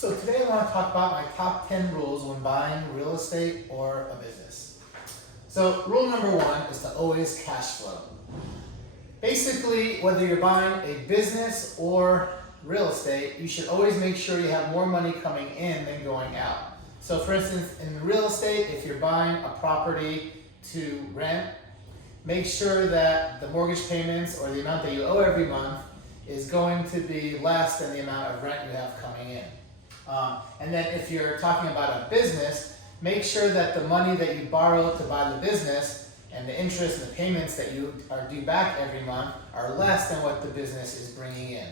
So today I want to talk about my top 10 rules when buying real estate or a business. So rule number one is to always cash flow. Basically, whether you're buying a business or real estate, you should always make sure you have more money coming in than going out. So for instance, in real estate, if you're buying a property to rent, make sure that the mortgage payments or the amount that you owe every month is going to be less than the amount of rent you have coming in. And then if you're talking about a business, make sure that the money that you borrow to buy the business and the interest and the payments that you are due back every month are less than what the business is bringing in.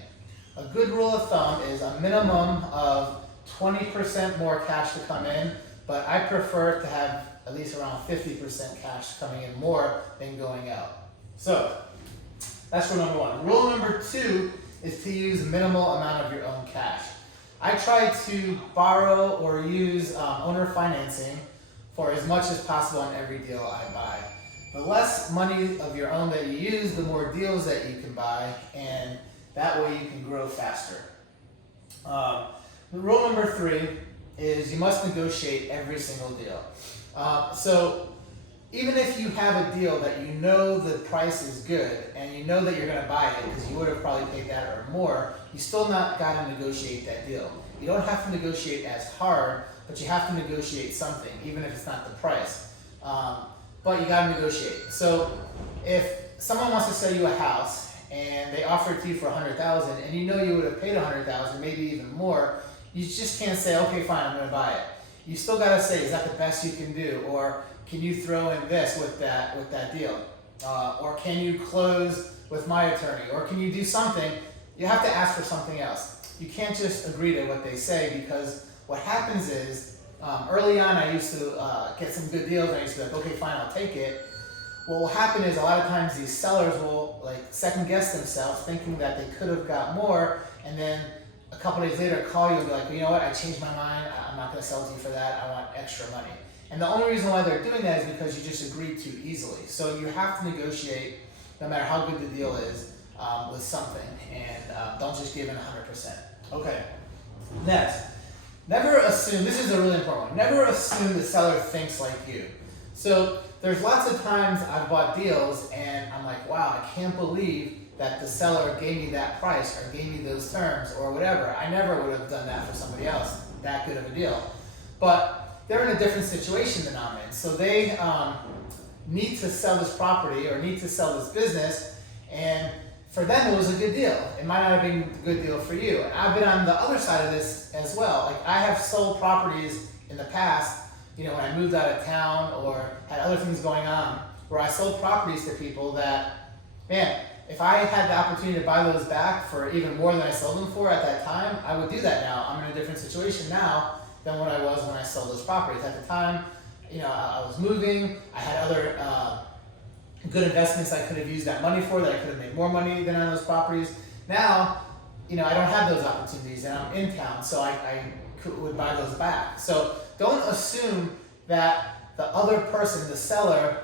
A good rule of thumb is a minimum of 20% more cash to come in, but I prefer to have at least around 50% cash coming in more than going out. So that's rule number one. Rule number two is to use minimal amount of your own cash. I try to borrow or use owner financing for as much as possible on every deal I buy. The less money of your own that you use, the more deals that you can buy, and that way you can grow faster. Rule number three is you must negotiate every single deal. So even if you have a deal that you know the price is good and you know that you're going to buy it because you would have probably paid that or more, you still not got to negotiate that deal. You don't have to negotiate as hard, but you have to negotiate something, even if it's not the price. But you got to negotiate. So if someone wants to sell you a house and they offer it to you for $100,000 and you know you would have paid $100,000, maybe even more, you just can't say, okay, fine, I'm going to buy it. You still got to say, is that the best you can do? Or can you throw in this with that deal? Or can you close with my attorney? Or can you do something? You have to ask for something else. You can't just agree to what they say, because what happens is, early on I used to get some good deals and I used to be like, okay, fine, I'll take it. What will happen is a lot of times these sellers will second guess themselves, thinking that they could have got more, and then a couple days later call you and be like, well, you know what, I changed my mind, I'm not going to sell it to you for that, I want extra money. And the only reason why they're doing that is because you just agreed too easily. So you have to negotiate, no matter how good the deal is, with something, and don't just give in 100%. Okay, next, never assume, this is a really important one, never assume the seller thinks like you. So there's lots of times I've bought deals and I'm like, wow, I can't believe that the seller gave me that price or gave me those terms or whatever. I never would have done that for somebody else, that good of a deal. But they're in a different situation than I'm in. So they need to sell this property or need to sell this business, and for them it was a good deal. It might not have been a good deal for you. And I've been on the other side of this as well. I have sold properties in the past, when I moved out of town or had other things going on, where I sold properties to people that, man, if I had the opportunity to buy those back for even more than I sold them for at that time, I would do that now. I'm in a different situation now than what I was when I sold those properties. At the time, I was moving, I had other good investments I could have used that money for, that I could have made more money than on those properties. Now, I don't have those opportunities and I'm in town, so I would buy those back. So don't assume that the other person, the seller,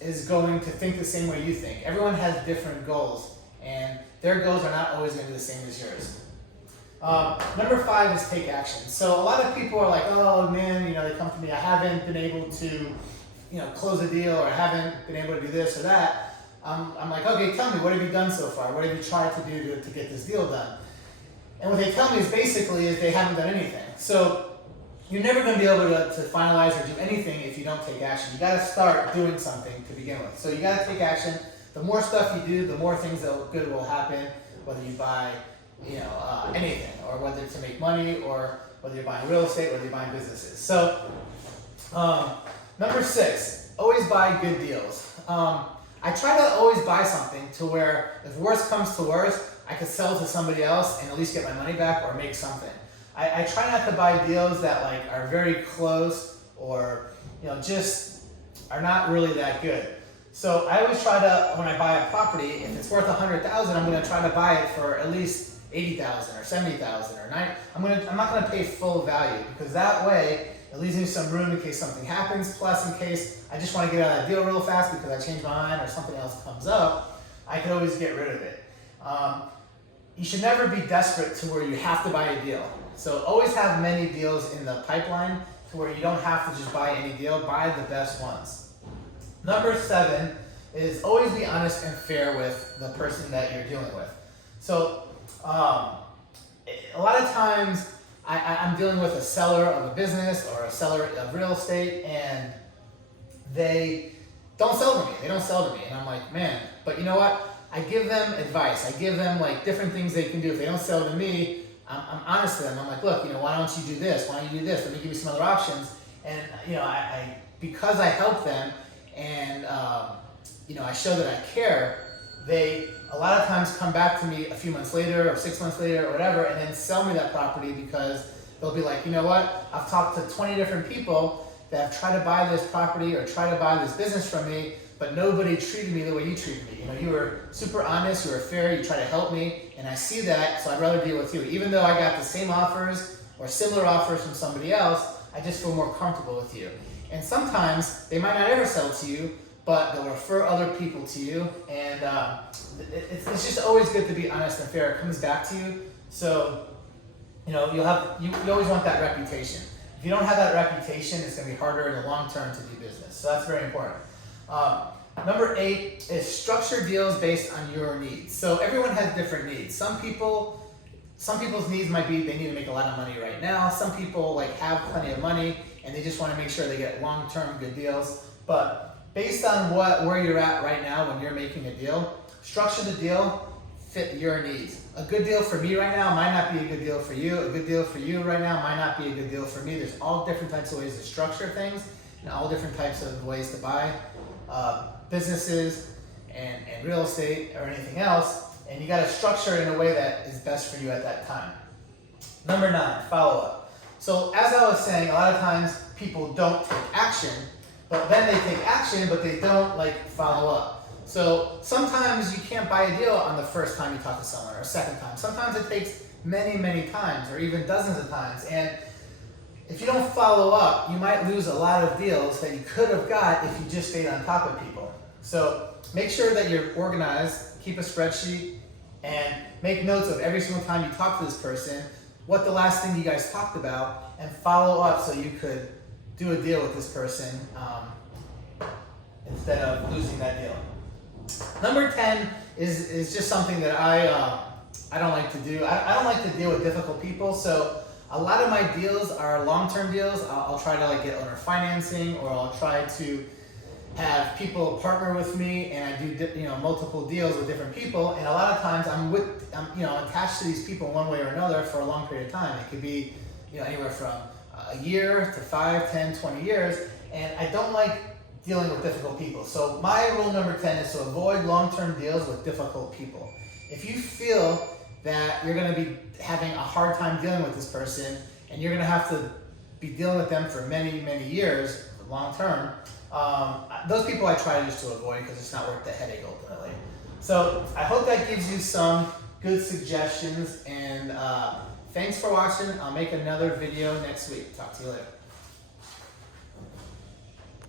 is going to think the same way you think. Everyone has different goals, and their goals are not always going to be the same as yours. Number five is take action. So a lot of people are like, oh man, they come to me, I haven't been able to, close a deal, or I haven't been able to do this or that. I'm like, okay, tell me, what have you done so far? What have you tried to do to get this deal done? And what they tell me is basically they haven't done anything. So you're never going to be able to finalize or do anything if you don't take action. You got to start doing something to begin with. So you got to take action. The more stuff you do, the more things that good will happen, whether you buy anything, or whether to make money, or whether you're buying real estate, whether you're buying businesses. So number six, always buy good deals. I try to always buy something to where if worst comes to worst, I could sell it to somebody else and at least get my money back or make something. I try not to buy deals that are very close, or just are not really that good. So I always try to, when I buy a property, if it's worth $100,000, I'm going to try to buy it for at least $80,000 or $70,000 or $90,000. I'm not going to pay full value, because that way it leaves me some room in case something happens. Plus, in case I just want to get out of that deal real fast because I changed my mind or something else comes up, I can always get rid of it. you should never be desperate to where you have to buy a deal. So always have many deals in the pipeline to where you don't have to just buy any deal, buy the best ones. Number 7 is always be honest and fair with the person that you're dealing with. So a lot of times I'm dealing with a seller of a business or a seller of real estate, and they don't sell to me. They don't sell to me. And I'm like, man, but you know what? I give them advice. I give them like different things they can do. If they don't sell to me, I'm honest to them. I'm like, look, why don't you do this? Why don't you do this? Let me give you some other options. And I because I help them and I show that I care, they a lot of times come back to me a few months later or 6 months later or whatever, and then sell me that property because they'll be like, you know what? I've talked to 20 different people that have tried to buy this property or try to buy this business from me, but nobody treated me the way you treated me. You were super honest, you were fair, you try to help me, and I see that, so I'd rather deal with you. Even though I got the same offers or similar offers from somebody else, I just feel more comfortable with you. And sometimes they might not ever sell to you, but they'll refer other people to you, and it's just always good to be honest and fair. It comes back to you, so you always want that reputation. If you don't have that reputation, it's going to be harder in the long term to do business. So that's very important. Number 8 is structure deals based on your needs. So everyone has different needs. Some people's needs might be they need to make a lot of money right now. Some people have plenty of money and they just want to make sure they get long-term good deals. But based on where you're at right now when you're making a deal, structure the deal fit your needs. A good deal for me right now might not be a good deal for you. A good deal for you right now might not be a good deal for me. There's all different types of ways to structure things and all different types of ways to buy businesses and real estate or anything else, and you got to structure it in a way that is best for you at that time. Number 9, follow up. So as I was saying, a lot of times people don't take action, but then they take action, but they don't follow up. So sometimes you can't buy a deal on the first time you talk to someone or second time. Sometimes it takes many, many times or even dozens of times. And if you don't follow up, you might lose a lot of deals that you could have got if you just stayed on top of people. So make sure that you're organized, keep a spreadsheet, and make notes of every single time you talk to this person, what the last thing you guys talked about, and follow up so you could do a deal with this person instead of losing that deal. Number 10 is just something that I don't like to do. I don't like to deal with difficult people, so a lot of my deals are long-term deals. I'll try to get owner financing, or I'll try to have people partner with me, and I do multiple deals with different people. And a lot of times I'm attached to these people one way or another for a long period of time. It could be anywhere from a year to 5, 10, 20 years, and I don't like dealing with difficult people. So my rule number 10 is to avoid long-term deals with difficult people. If you feel that you're going to be having a hard time dealing with this person and you're going to have to be dealing with them for many, many years, long term, those people I try just to avoid because it's not worth the headache ultimately. So I hope that gives you some good suggestions, and thanks for watching. I'll make another video next week. Talk to you later.